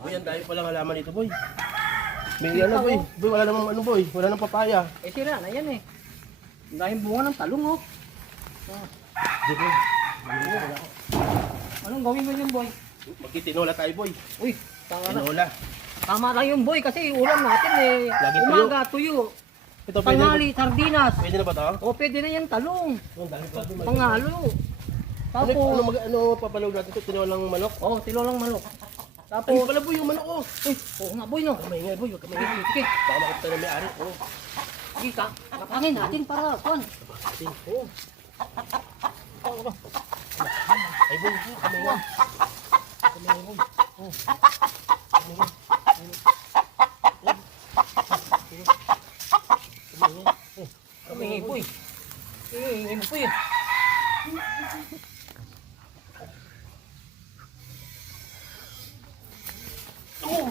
Boy, ang dahil palang halaman dito, boy. May ano, boy. Boy, wala namang ano, boy. Wala namang papaya. Eh sira na yan eh. Ang daming bunga ng talong oh. Dito. Anong gawin mo yun boy? Magtitinola tayo, boy. Uy, tama na. Tinola. Tama lang yung boy kasi ulam natin eh. Lagi tuyo. Umaga, tuyo. Ito, pwede na, Tanghali, sardinas. pwede na ba ito? O pwede na yan talong. Oh, dahil pa, boy. Pangalo. Ano, Tapos, ano papalawag natin ito? Tinolang manok? oh, tilolang manok. Tapos, Ay, pala, boy, yung manok, oh. uy, oo nga boy no. Kamay boy. Kamay nga. Sige, Baka makita na may ari. Oh. sige ka. Kapangin natin para, kuan. Oh. Ay, boy, kamay nga. Kamay nga, boy. Oh. Kamay nga. Kami boy. Eh, boy. Oh,